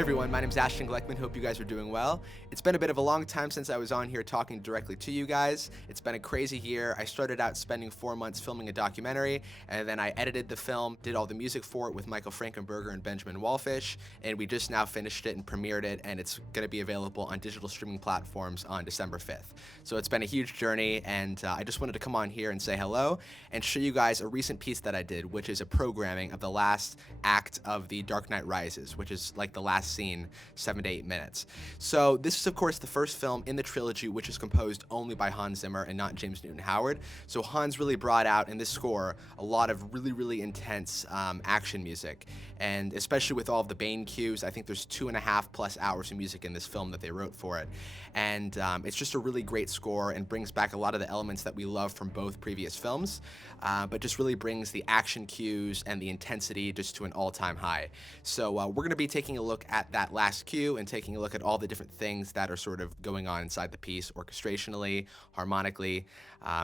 everyone, my name is Ashton Gleckman. Hope you guys are doing well. It's been a bit of a long time since I was on here talking directly to you guys. It's been a crazy year. I started out spending 4 months filming a documentary, and then I edited the film, did all the music for it with Michael Frankenberger and Benjamin Wallfish, and we just now finished it and premiered it, and it's going to be available on digital streaming platforms on December 5th. So it's been a huge journey, and I just wanted to come on here and say hello and show you guys a recent piece that I did, which is a programming of the last act of The Dark Knight Rises, which is like the last scene, 7 to 8 minutes. So this is of course the first film in the trilogy which is composed only by Hans Zimmer and not James Newton Howard. So Hans really brought out in this score a lot of really intense action music, and especially with all of the Bane cues. I think there's 2.5+ hours of music in this film that they wrote for it, and it's just a really great score and brings back a lot of the elements that we love from both previous films, but just really brings the action cues and the intensity just to an all-time high. So we're going to be taking a look at that last cue and taking a look at all the different things that are sort of going on inside the piece, orchestrationally, harmonically.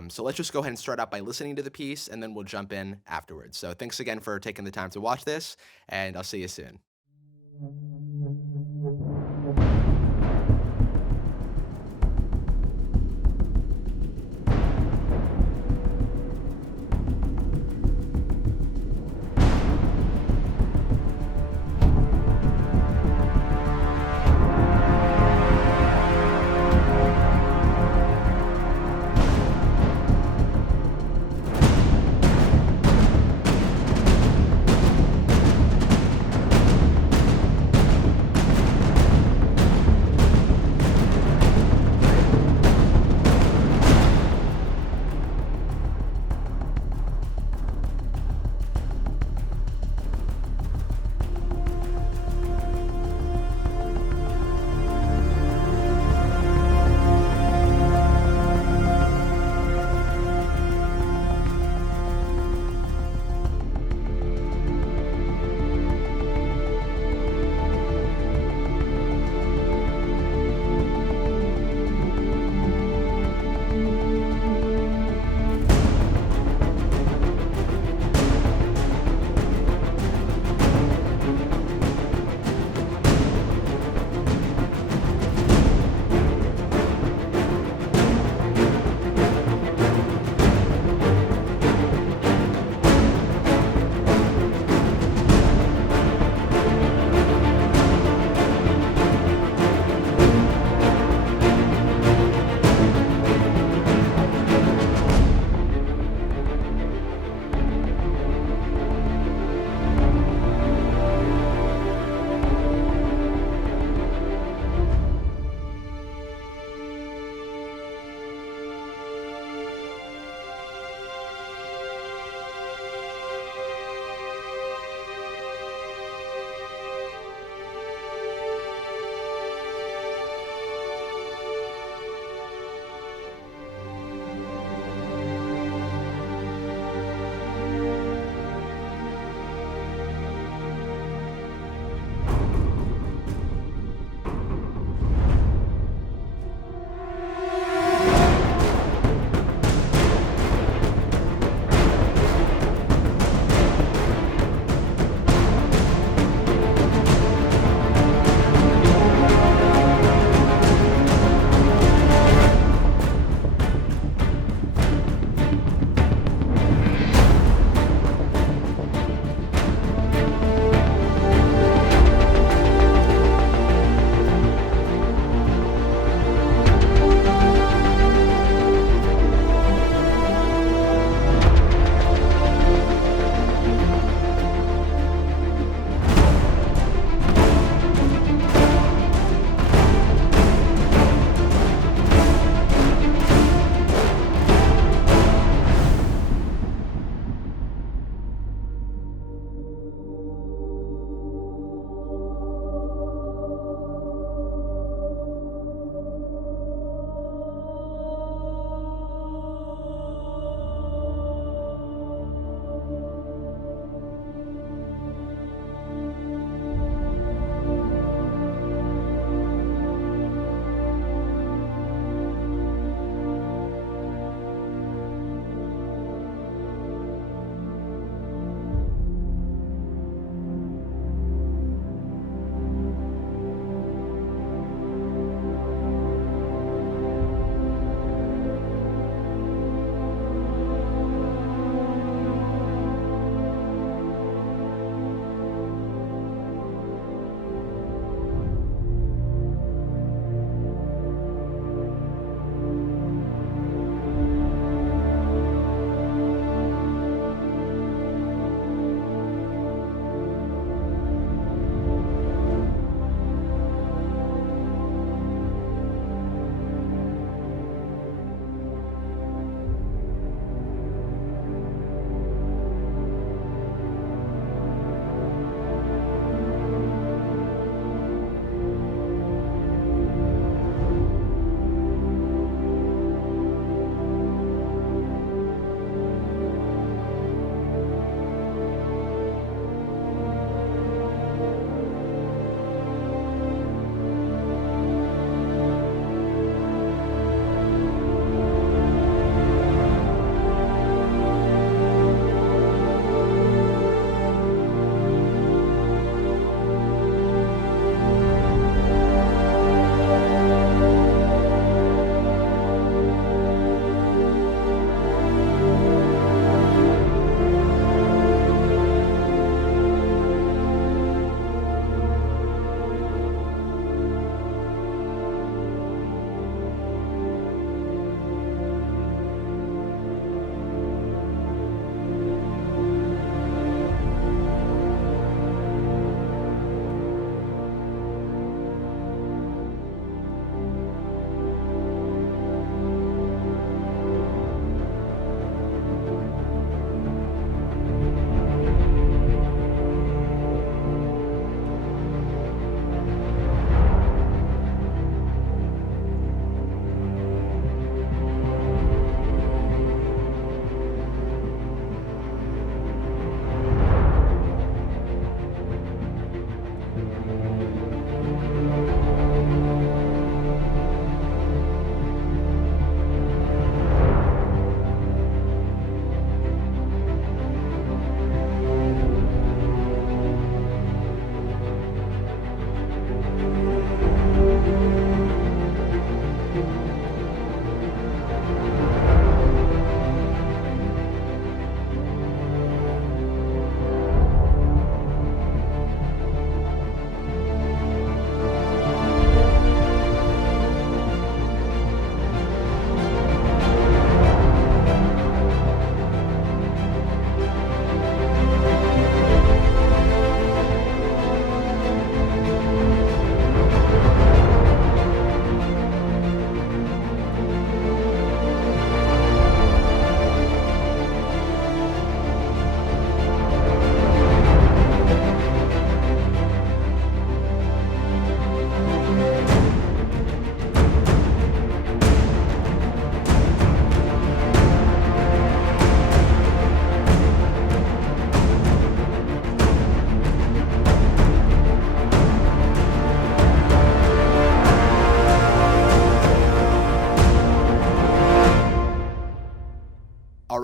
So let's just go ahead and start out by listening to the piece, and then we'll jump in afterwards. So thanks again for taking the time to watch this, and I'll see you soon.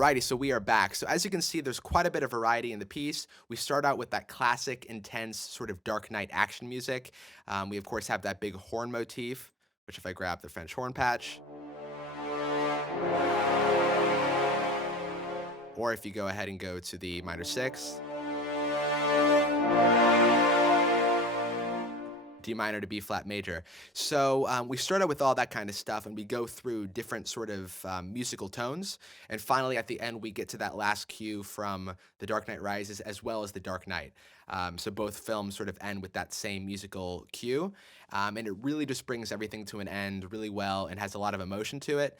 Alrighty, so we are back. So as you can see, there's quite a bit of variety in the piece. We start out with that classic, intense, sort of Dark Knight action music. We of course have that big horn motif, which if I grab the French horn patch, or if you go ahead and go to the minor sixth, D minor to B flat major. So we start out with all that kind of stuff, and we go through different sort of musical tones, and finally at the end we get to that last cue from The Dark Knight Rises as well as The Dark Knight. So both films sort of end with that same musical cue, and it really just brings everything to an end really well and has a lot of emotion to it.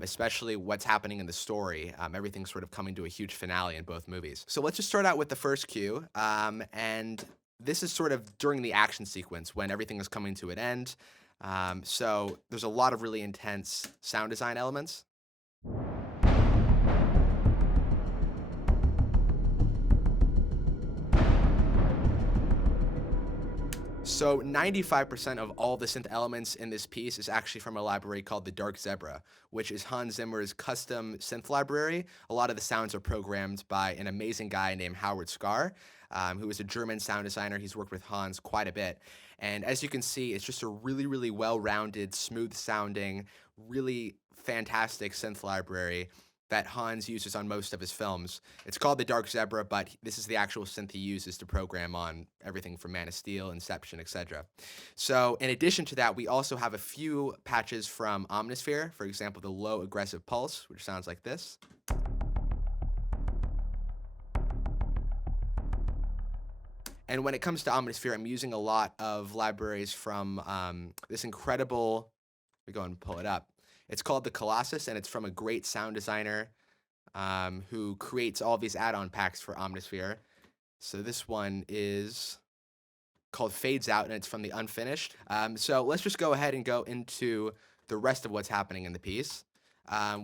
Especially what's happening in the story. Everything's sort of coming to a huge finale in both movies. So let's just start out with the first cue, and this is sort of during the action sequence when everything is coming to an end. So there's a lot of really intense sound design elements. So 95% of all the synth elements in this piece is actually from a library called the Dark Zebra, which is Hans Zimmer's custom synth library. A lot of the sounds are programmed by an amazing guy named Howard Scar, who is a German sound designer. He's worked with Hans quite a bit. And as you can see, it's just a really, really well-rounded, smooth-sounding, really fantastic synth library that Hans uses on most of his films. It's called the Dark Zebra, but this is the actual synth he uses to program on everything from Man of Steel, Inception, etc. So in addition to that, we also have a few patches from Omnisphere, for example, the low aggressive pulse, which sounds like this. And when it comes to Omnisphere, I'm using a lot of libraries from this incredible, we go and pull it up. It's called the Colossus, and it's from a great sound designer who creates all these add-on packs for Omnisphere. So this one is called Fades Out, and it's from the Unfinished. So let's just go ahead and go into the rest of what's happening in the piece,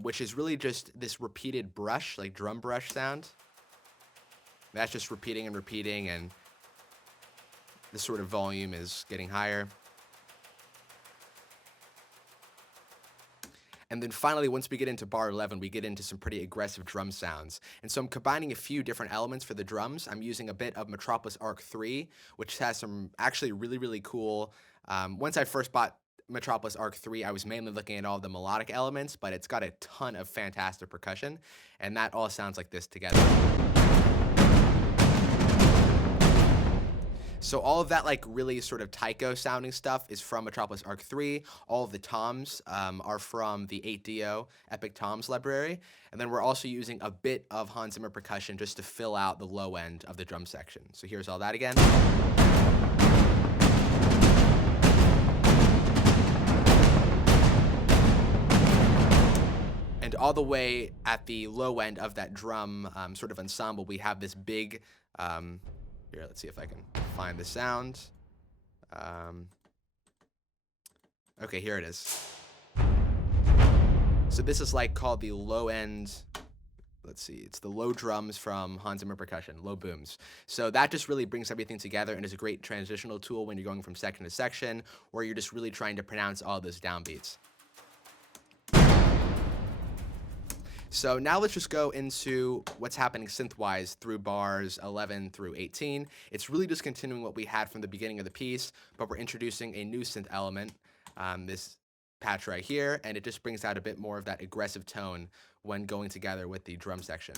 which is really just this repeated brush, like drum brush sound. That's just repeating and repeating, and the sort of volume is getting higher. And then finally, once we get into bar 11, we get into some pretty aggressive drum sounds. And so I'm combining a few different elements for the drums. I'm using a bit of Metropolis Arc 3, which has some actually really, really cool. Once I first bought Metropolis Arc 3, I was mainly looking at all the melodic elements, but it's got a ton of fantastic percussion, and that all sounds like this together. So all of that like really sort of taiko sounding stuff is from Metropolis Arc 3. All of the toms are from the 8DO Epic Toms library. And then we're also using a bit of Hans Zimmer percussion just to fill out the low end of the drum section. So here's all that again. And all the way at the low end of that drum sort of ensemble, we have this big... here, let's see if I can find the sound. Okay, here it is. So this is like called the low end, let's see, it's the low drums from Hans Zimmer Percussion, low booms. So that just really brings everything together and is a great transitional tool when you're going from section to section, or you're just really trying to pronounce all those downbeats. So now let's just go into what's happening synth-wise through bars 11 through 18. It's really just continuing what we had from the beginning of the piece, but we're introducing a new synth element, this patch right here, and it just brings out a bit more of that aggressive tone when going together with the drum section.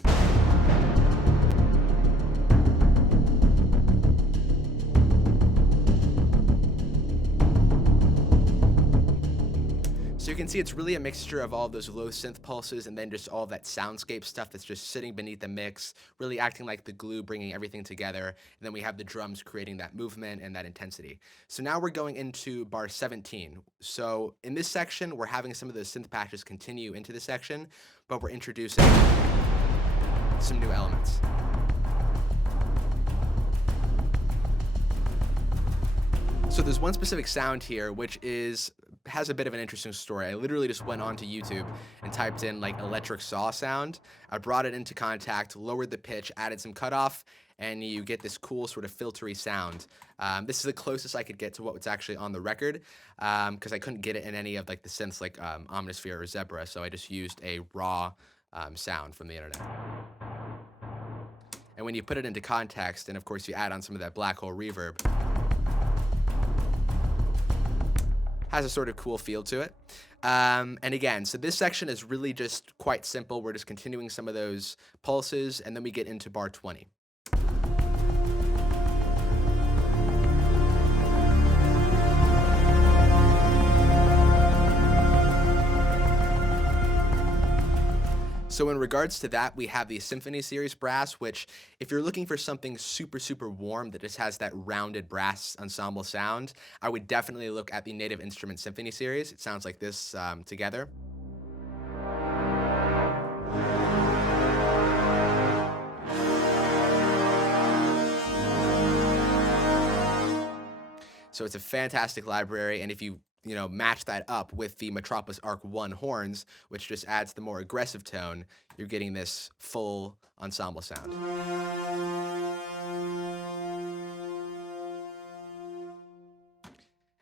So you can see it's really a mixture of all of those low synth pulses and then just all that soundscape stuff that's just sitting beneath the mix, really acting like the glue, bringing everything together. And then we have the drums creating that movement and that intensity. So now we're going into bar 17. So in this section, we're having some of the synth patches continue into the section, but we're introducing some new elements. So there's one specific sound here, which has a bit of an interesting story. I literally just went onto YouTube and typed in like electric saw sound. I brought it into Contact, lowered the pitch, added some cutoff, and you get this cool sort of filtery sound. This is the closest I could get to what's actually on the record, because I couldn't get it in any of like the synths like Omnisphere or Zebra, so I just used a raw sound from the internet. And when you put it into context, and of course you add on some of that black hole reverb, has a sort of cool feel to it. And again, so this section is really just quite simple. We're just continuing some of those pulses, and then we get into bar 20. So in regards to that, we have the Symphony Series brass, which if you're looking for something super, super warm that just has that rounded brass ensemble sound, I would definitely look at the Native Instruments Symphony Series. It sounds like this together. So it's a fantastic library, and if you match that up with the Metropolis Arc 1 horns, which just adds the more aggressive tone, you're getting this full ensemble sound.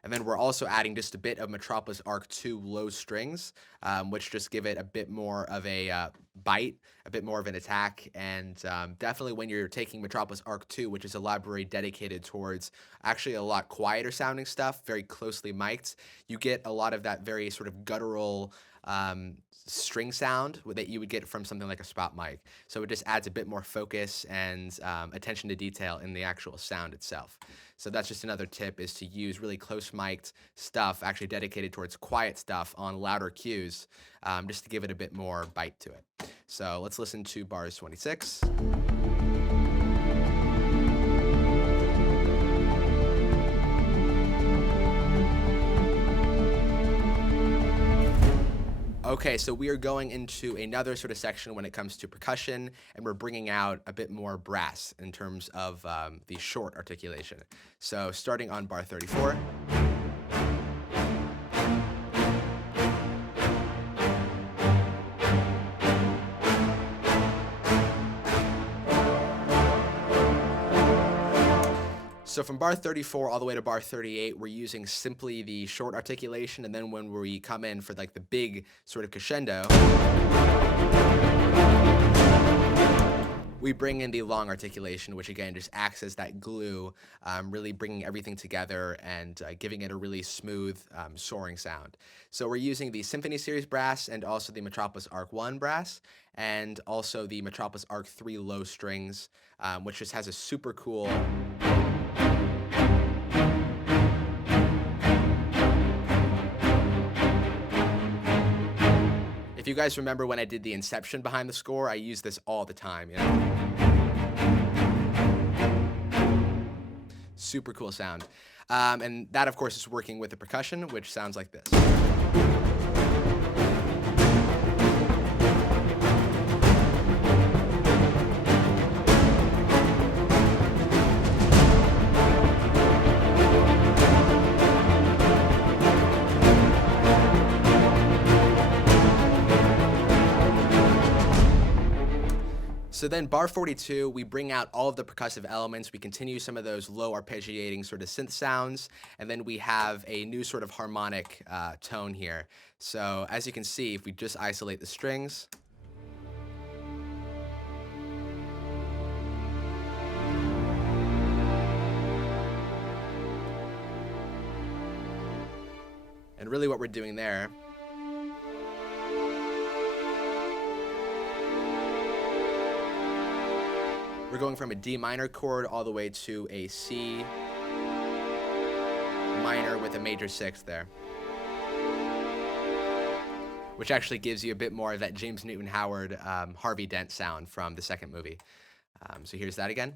And then we're also adding just a bit of Metropolis Arc 2 low strings, which just give it a bit more of a bite, a bit more of an attack. And definitely when you're taking Metropolis Arc 2, which is a library dedicated towards actually a lot quieter sounding stuff, very closely mic'd, you get a lot of that very sort of guttural string sound that you would get from something like a spot mic. So it just adds a bit more focus and attention to detail in the actual sound itself. So that's just another tip, is to use really close mic'd stuff, actually dedicated towards quiet stuff on louder cues, just to give it a bit more bite to it. So let's listen to bars 26. Okay, so we are going into another sort of section when it comes to percussion, and we're bringing out a bit more brass in terms of the short articulation. So starting on bar 34. So from bar 34 all the way to bar 38, we're using simply the short articulation, and then when we come in for like the big sort of crescendo, we bring in the long articulation, which again just acts as that glue, really bringing everything together and giving it a really smooth, soaring sound. So we're using the Symphony Series brass and also the Metropolis Arc 1 brass, and also the Metropolis Arc 3 low strings, which just has a super cool... If you guys remember when I did the Inception behind the score, I use this all the time, Super cool sound. And that, of course, is working with the percussion, which sounds like this. So then bar 42, we bring out all of the percussive elements. We continue some of those low arpeggiating sort of synth sounds, and then we have a new sort of harmonic tone here. So as you can see, if we just isolate the strings, and really what we're doing there we're going from a D minor chord all the way to a C minor with a major sixth there, which actually gives you a bit more of that James Newton Howard, Harvey Dent sound from the second movie. So here's that again.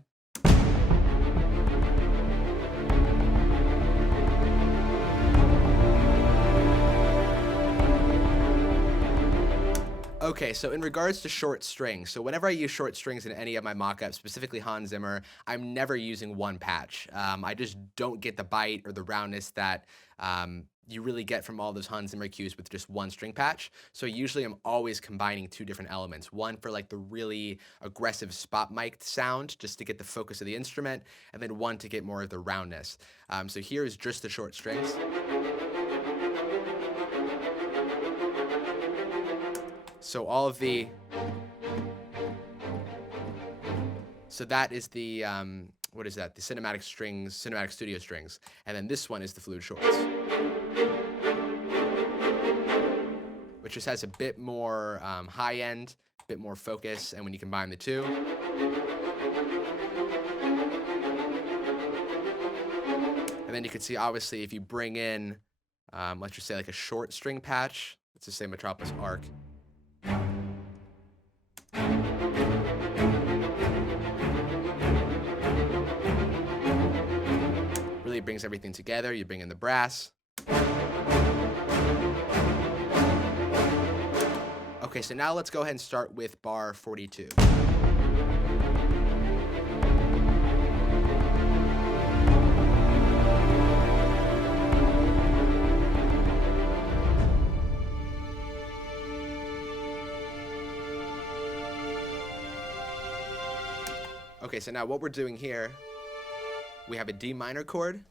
Okay, so in regards to short strings, so whenever I use short strings in any of my mock-ups, specifically Hans Zimmer, I'm never using one patch. I just don't get the bite or the roundness that you really get from all those Hans Zimmer cues with just one string patch. So usually I'm always combining two different elements, one for like the really aggressive spot mic'd sound, just to get the focus of the instrument, and then one to get more of the roundness. So here is just the short strings. So all of the So that is the, what is that? The cinematic strings, cinematic studio strings. And then this one is the flute shorts, which just has a bit more high end, a bit more focus. And when you combine the two, and then you can see, obviously, if you bring in, let's just say like a short string patch, let's just say Metropolis Arc. Really brings everything together. You bring in the brass. Okay, so now let's go ahead and start with bar 42. Okay, so now what we're doing here, we have a D minor chord,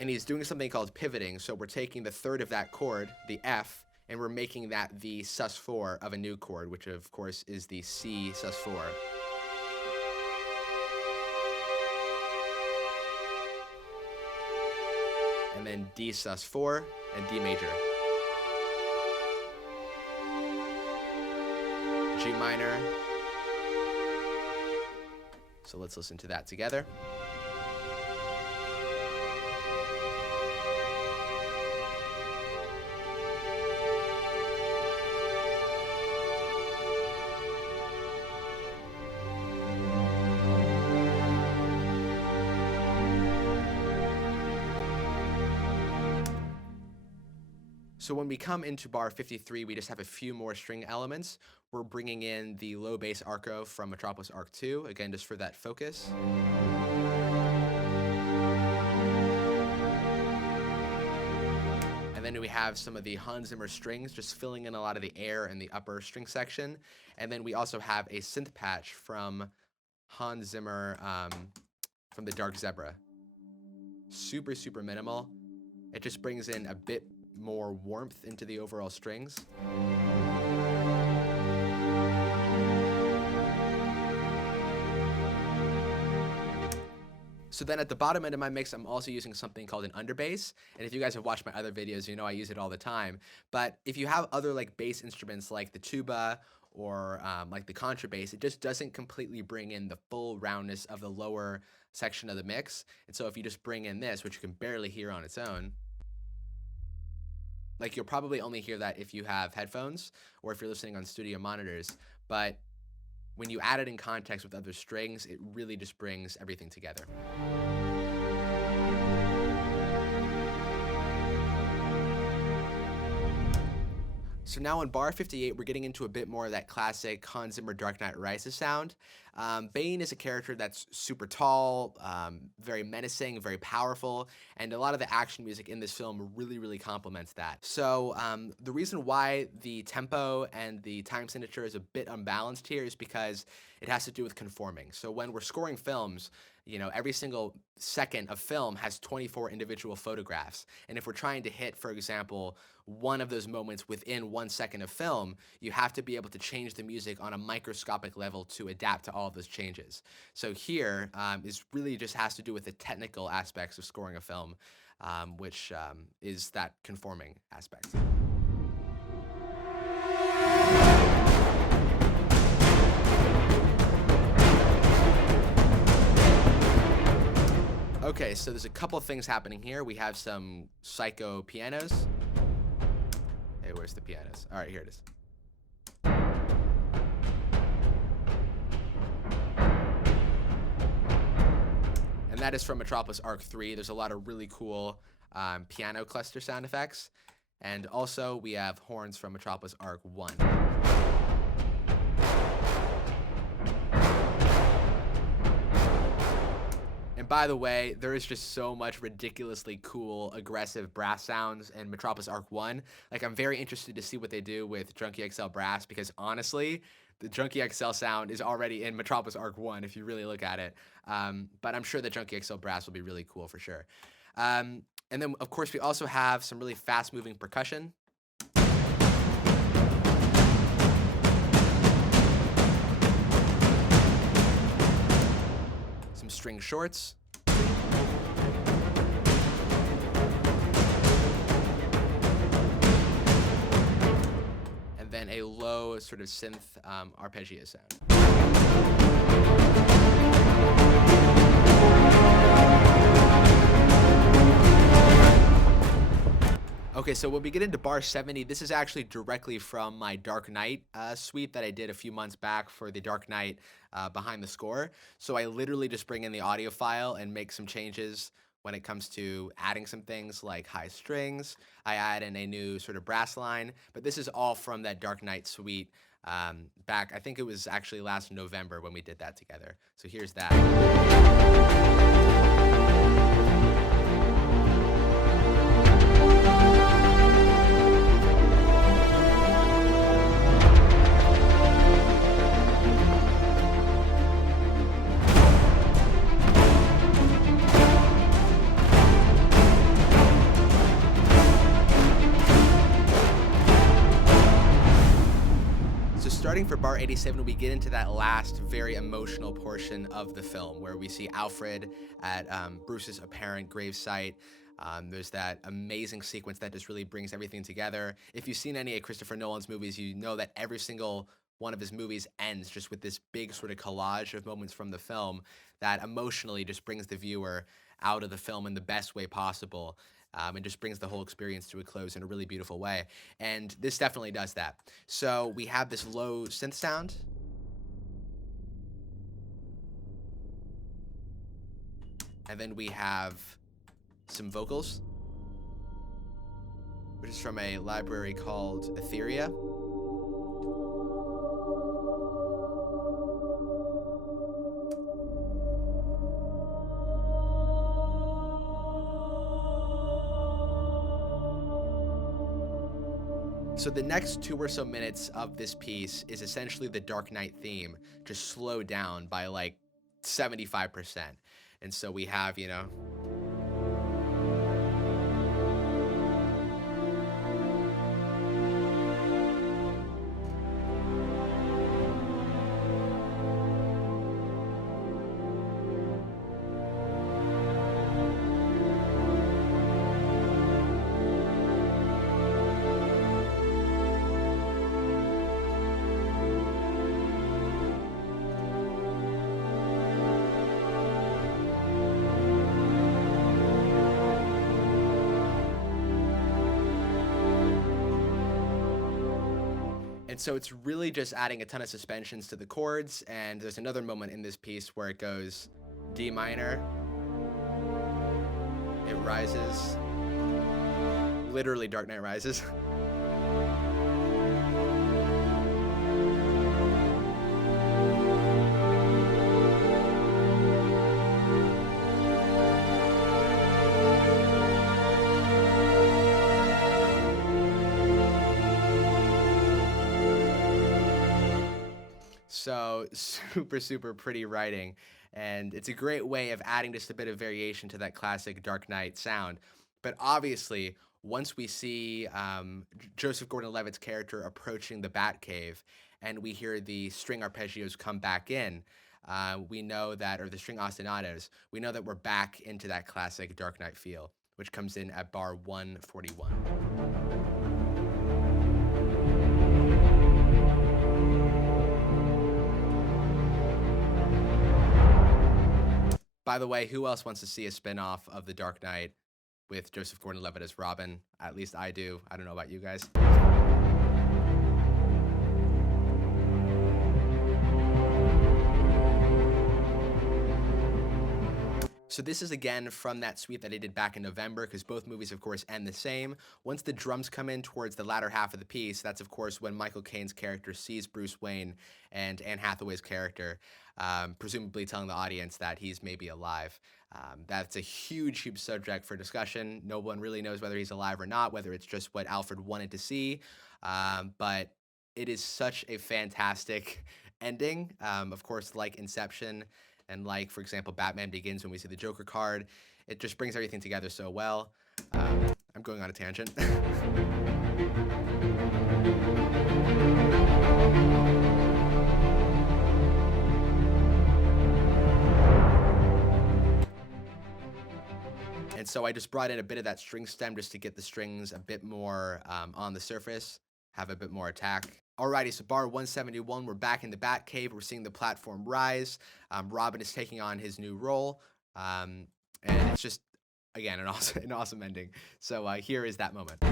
and he's doing something called pivoting. So we're taking the third of that chord, the F, and we're making that the sus4 of a new chord, which of course is the C sus4. And then D sus4 and D major. G minor. So let's listen to that together. So when we come into bar 53, we just have a few more string elements. We're bringing in the low bass arco from Metropolis Arc 2, again, just for that focus. And then we have some of the Hans Zimmer strings, just filling in a lot of the air in the upper string section. And then we also have a synth patch from Hans Zimmer from the Dark Zebra. Super, super minimal. It just brings in a bit more warmth into the overall strings. So then at the bottom end of my mix, I'm also using something called an underbass. And if you guys have watched my other videos, you know I use it all the time. But if you have other like bass instruments like the tuba or like the contrabass, it just doesn't completely bring in the full roundness of the lower section of the mix. And so if you just bring in this, which you can barely hear on its own, like you'll probably only hear that if you have headphones or if you're listening on studio monitors. But when you add it in context with other strings, it really just brings everything together. So now on bar 58, we're getting into a bit more of that classic Hans Zimmer Dark Knight Rises sound. Bane is a character that's super tall, very menacing, very powerful, and a lot of the action music in this film really, really complements that. So the reason why the tempo and the time signature is a bit unbalanced here is because it has to do with conforming. So when we're scoring films, you know, every single second of film has 24 individual photographs. And if we're trying to hit, for example, one of those moments within 1 second of film, you have to be able to change the music on a microscopic level to adapt to all of those changes. So here is really just has to do with the technical aspects of scoring a film, which is that conforming aspect. Okay, so there's a couple of things happening here. We have some psycho pianos. Hey, where's the pianos? All right, here it is. And that is from Metropolis Arc 3. There's a lot of really cool piano cluster sound effects. And also, we have horns from Metropolis Arc 1. And by the way, there is just so much ridiculously cool, aggressive brass sounds in Metropolis Arc 1. Like, I'm very interested to see what they do with Junkie XL brass, because honestly, the Junkie XL sound is already in Metropolis Arc 1 if you really look at it. But I'm sure the Junkie XL brass will be really cool for sure. And then, of course, we also have some really fast-moving percussion. some string shorts. And then a low sort of synth arpeggio sound. Okay, so when we get into bar 70, this is actually directly from my Dark Knight suite that I did a few months back for the Dark Knight behind the score. So I literally just bring in the audio file and make some changes when it comes to adding some things like high strings. I add in a new sort of brass line, but this is all from that Dark Knight suite back, I think it was actually last November when we did that together. So here's that. Starting for bar 87, we get into that last very emotional portion of the film where we see Alfred at Bruce's apparent gravesite. There's that amazing sequence that just really brings everything together. If you've seen any of Christopher Nolan's movies, you know that every single one of his movies ends just with this big sort of collage of moments from the film that emotionally just brings the viewer out of the film in the best way possible. And just brings the whole experience to a close in a really beautiful way. And this definitely does that. So we have this low synth sound. And then we have some vocals, which is from a library called Etheria. So the next 2 or so minutes of this piece is essentially the Dark Knight theme, just slowed down by like 75%. And so we have, you know, and so it's really just adding a ton of suspensions to the chords, and there's another moment in this piece where it goes D minor, it rises, literally Dark Knight Rises. So super pretty writing, and it's a great way of adding just a bit of variation to that classic Dark Knight sound. But obviously, once we see Joseph Gordon-Levitt's character approaching the Batcave, and we hear the string arpeggios come back in, we know that, or the string ostinatos, we know that we're back into that classic Dark Knight feel, which comes in at bar 141. By the way, who else wants to see a spin-off of The Dark Knight with Joseph Gordon-Levitt as Robin? At least I do. I don't know about you guys. So this is again from that suite that I did back in November, because both movies, of course, end the same. Once the drums come in towards the latter half of the piece, that's, of course, when Michael Caine's character sees Bruce Wayne and Anne Hathaway's character, presumably telling the audience that he's maybe alive. That's a huge subject for discussion. No one really knows whether he's alive or not, whether it's just what Alfred wanted to see. But it is such a fantastic ending. Of course, like Inception, and like, for example, Batman Begins when we see the Joker card, it just brings everything together so well. I'm going on a tangent. And so I just brought in a bit of that string stem just to get the strings a bit more on the surface, have a bit more attack. Alrighty, so bar 171, we're back in the Batcave. We're seeing the platform rise. Robin is taking on his new role. And it's just, again, an awesome ending. So here is that moment.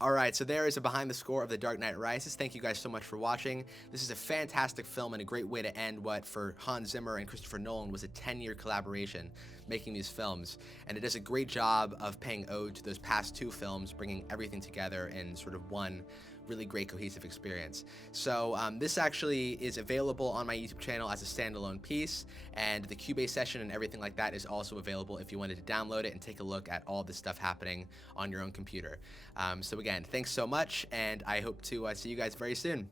Alright, so there is a behind the score of The Dark Knight Rises. Thank you guys so much for watching. This is a fantastic film and a great way to end what, for Hans Zimmer and Christopher Nolan, was a 10-year collaboration making these films. And it does a great job of paying ode to those past two films, bringing everything together in sort of one really great cohesive experience. So this actually is available on my YouTube channel as a standalone piece, and the Cubase session and everything like that is also available if you wanted to download it and take a look at all this stuff happening on your own computer. So again, thanks so much, and I hope to see you guys very soon.